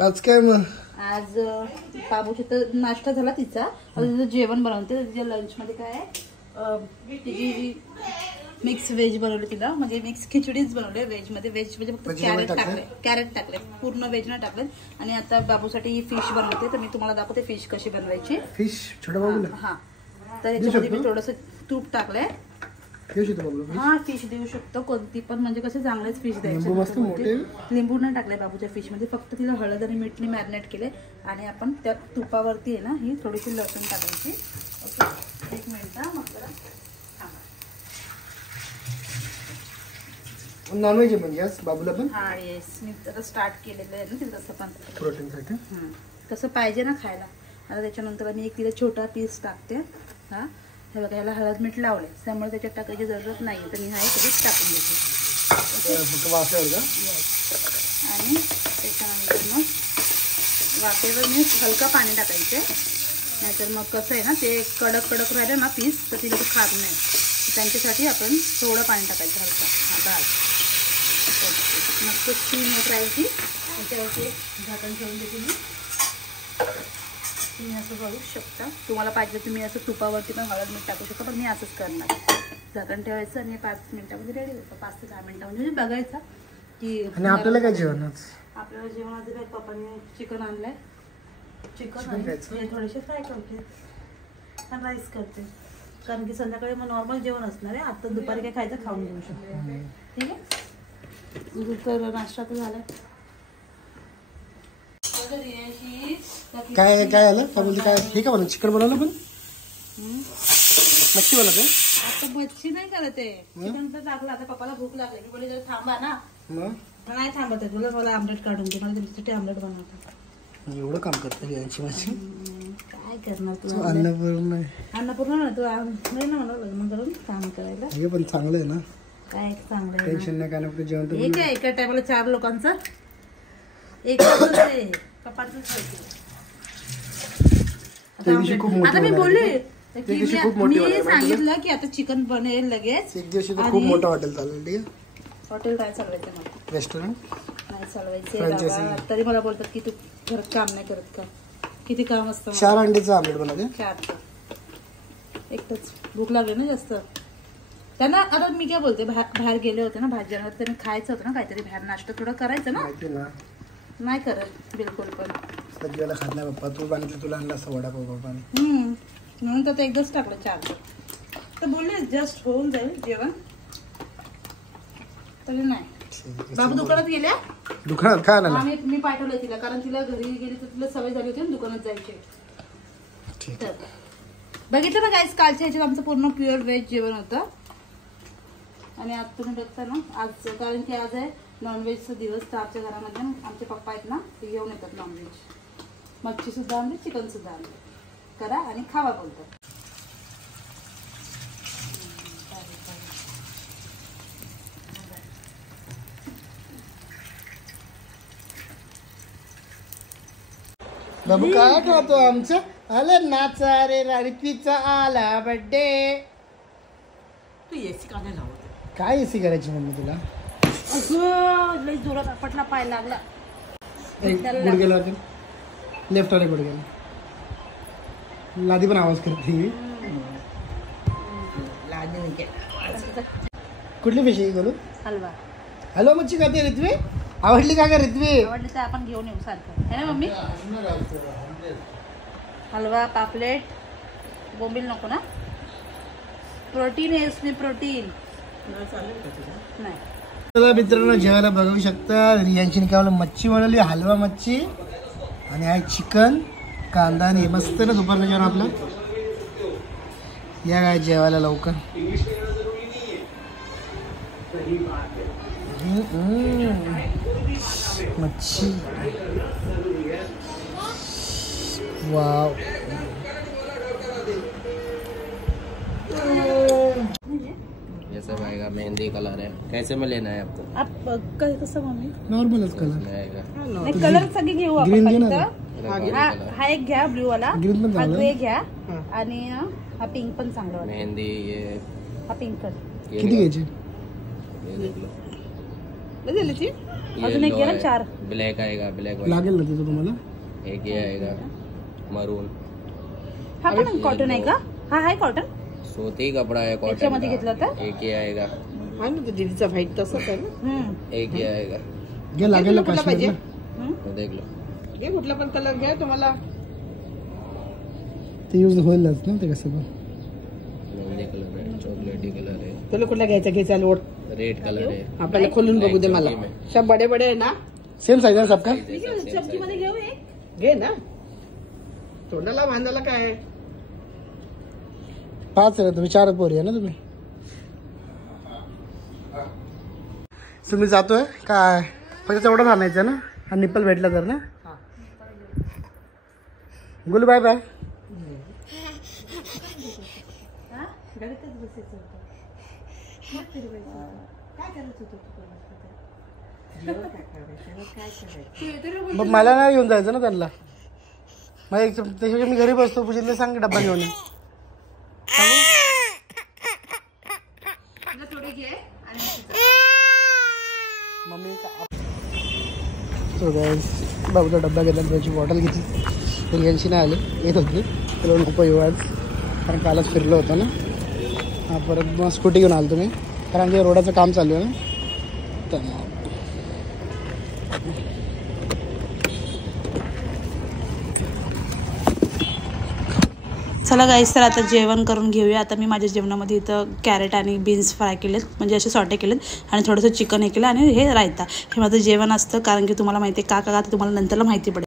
आज काय मग? आज बाबूची तर नाश्ता झाला तिचा, तिचं जेवण बनवते. तिच्या लंच मध्ये काय आहे, तिची मिक्स व्हेज बनवली तिला, म्हणजे मिक्स खिचडीच बनवली व्हेज मध्ये. व्हेज म्हणजे फक्त कॅरेट टाकले, पूर्ण व्हेज न टाकले. आणि आता बाबूसाठी फिश बनवते, तर मी तुम्हाला दाखवते फिश कशी बनवायची. फिश छोटा बाबूला? हा, तर याच्यामध्ये मी थोडस तूप टाकलंय. हा, फिश देऊ शकतो कोणती पण, म्हणजे कसे चांगलेच फिश द्यायचे. लिंबू नाही टाकले बाबूच्या फिश मध्ये, फक्त तिला हळद आणि मीठने मॅरिनेट केले. आणि आपण त्या तुपावरती आहे ना ही थोडीशी लसूण टाकायची. Okay, 1 minute. मग जरा नॉनव्हेज म्हणजे आज बाबूला पण? हा, येस, मी जरा स्टार्ट केलेलं आहे ना ते तसं पण प्रोटीन साठी. तसं पाहिजे ना खायला. आता त्याच्यानंतर मी एक तिला छोटा पीस टाकते. हा, हे बघा, याला हळद मीठ लावले, त्यामुळे त्याच्यात टाकायची जरूरत नाही, तर मी हा कधीच टाकून देते. आणि त्याच्यानंतर मग वाफेवर मी हलका पाणी टाकायचे, नाहीतर मग कसं आहे ना ते कडक राहिलं ना पीस, तर ती लोक खात नाही. त्यांच्यासाठी आपण थोडं पाणी टाकायचं हलका. हा, बस मग तो 3 मिनिट राहायची. त्याच्यावरती झाकण ठेवून देते मी. तुम्ही असं करू शकता, तुम्हाला पाहिजे तुम्ही असं तुपावरती पण हळद मीठ टाकू शकता, पण मी असंच करणार. झाकण ठेवायचं आणि 5 मिनिटामध्ये रेडी होतं. 5 ते 10 मिनिटामध्ये बघायचं की. आणि आपल्याला काय जेवण? आपल्याला जेवणाचं काय, पप्पाने चिकन आणलंय. चिकन हे थोडेसे फ्राय करते आणि राईस करते, कारण की संध्याकाळी मग नॉर्मल जेवण असणार आहे. आता दुपारी काय खायचं खाऊन घेऊ शकतो. ठीक आहे, तर नाश्ता तर झालाय. काय झालं? काय बोलते? काय हे का बनवलं? चिकन बनवलं पण? मच्छी बनवते? आता मच्छी नाही करत आहे, चिकन तर टाकलं. आता पप्पाला भूक लागली की बोले जरा थांबा ना. नाही थांबत आहे, मला आमलेट काढून दे, मला तुझ्यासाठी आमलेट बनवतो. एवढं काम करते यांची माझी. काय करणार तुला? अन्नपूर्ण ना तू नाही ना मला लग्न करून काम करायला. हे पण चांगलं आहे ना. काय चांगलं आहे, टेन्शन नाही, काय नाही. जेवण एक आहे एका टायमाला 4 लोकांचं एक. आता मी बोलले मी सांगितलं की आता चिकन बनेल लगेच. एक दिवशी खूप मोठं हॉटेल चालेल. ठीक आहे, हॉटेल काय चालवायचं मला, रेस्टॉरंट नाही चालवायचे. तरी मला बोलतात की तू घरात काम नाही करत का, किती काम असतं. 4 अंड्याचं आमलेट बनवते. 4 एकटंच, भूक लागली ना जास्त त्यांना. आता मी काय बोलते, बाहेर गेले होते ना भाज्यांवर, त्यांनी खायचं होतं ना काहीतरी, बाहेर नाश्ता थोडं करायचं ना. नाही करत बिलकुल पण. सगळ्याला खात नाही पप्पा. तू सांगितलं तुला आणला असं वडापाव पप्पाने, म्हणून तर एकदाच टाकलं 4. तर बोलले जस्ट होऊन जाईल जेवण, तरी नाही. बाबू दुकानात गेल्या, दुकानात काय आला? मी पाठवलंय तिला, कारण तिला घरी गेली तर तिला सवय झाली होती ना दुकानात जायची. बघितलं ना गाईस, कालच्या ह्याच्यात आमचं पूर्ण प्युअर व्हेज जेवण होतं. आणि आज तुम्ही बघता ना, आज कारण की आज आहे नॉनव्हेजचा दिवस, तर आमच्या घरामध्ये आमचे पप्पा आहेत ना, ते घेऊन येतात नॉनव्हेज. मच्छी सुद्धा आणली, चिकन सुद्धा आणले. करा आणि खावा बोलतात. बाबू काय करतो आमचं? आलं नाचा रे रित्वीचा आला बर्थडे. तू एसी का नाही लावत? काय एसी करायची मम्मी तुला? लई जोरात आपटला, पाय लागला. गुडघ्याला लेफ्ट वाले गुडघ्याला. लादी पण आवाज करते. कुठली फिश बोलू? हलवा. हॅलो मच्छी खाते रित्वी? आवडली का रित्वी? आवडली तर आपण घेऊन येऊ सारखं, है ना मम्मी? हलवा, पापलेट, बोंबील नको ना. प्रोटीन आहे इसमें, प्रोटीन नाही. मित्रांनो जेवायला बघू शकता, रियांशीने काय मच्छी बनवली, हलवा मच्छी आणि आहे चिकन, कांदा आणि मस्त ना दुपारचं जेवण आपलं. या काय जेवायला लवकर. मच्छी वाव. जैसा आएगा मेहंदी कलर है, कैसे में लेना है आपको? आप कसं मम्मी? नॉर्मलच कलर नाही, कलर सगळे घेऊ आपण. हा एक घ्या ब्ल्यू वाला, हा ग्रे घ्या, आणि हा पिंक पण चांगला मेहंदी. ये हा पिंक किती घ्यायची? नाही झाली ती अजून एक घे ना 4 ब्लैक आएगा, ब्लैक लागेल ना तिथं तुम्हाला. एक ये आएगा मरून. हा पण कॉटन आहे का? हा आहे कॉटन. सूती कपड़ा है कॉटन त्याच्यामध्ये घेतला होता. एक ये आएगा, हा ना, तो दीदीचा व्हाईट तसंच आहे ना. एक ये आएगा. घे लागेल ना कुठला पाहिजे? काश्मीरला. तो देख लो. घे कुठला पण कलर घ्या तुम्हाला. ते यूज होईलच ना ते कसं पण. मेहंदी कलर है, चॉकलेटी कलर है, तुला कुठला घ्यायचा घे चाल ओढ. रेड कलर है. आपल्याला खोलून बघू दे मला. सब बडे बडे आहे ना. सेम साईज आहे सबका. सब्जी मध्ये घेऊ एक. घे ना. तोंडाला बांधायला काय आहे? 5 आहे तुम्ही, 4 पोरी आहे ना तुम्ही. सो मी जातोय काय फक्त तेवढंच आणायचं ना. हा निप्पल भेटला तर ना. गुल बाय बाय. मग मला नाही घेऊन जायचं ना त्यांना. मग त्याच्यापेक्षा मी घरी बसतो. पूजेला सांग डब्बा घेऊन ये. मम्मी बाबूचा डब्बा घेतला, त्याची बॉटल घेतली. रियांशी नाही आली, येत होती. तुला नको येऊ आज, कारण कालच फिरलो होतो ना. हा परत मग स्कूटी घेऊन आलो तुम्ही, कारण की रोडाचं काम चालू आहे ना. तर चला गाईस, तर आता जेवण करून घेऊया. आता मी माझ्या जेवणामध्ये इथं कॅरेट आणि बीन्स फ्राय केलेत, म्हणजे असे सॉटे केलेत आणि थोडंसं चिकन हे केलं आणि हे रायता. हे माझं जेवण असतं, कारण की तुम्हाला माहिती आहे का तुम्हाला नंतरला माहिती पडेल.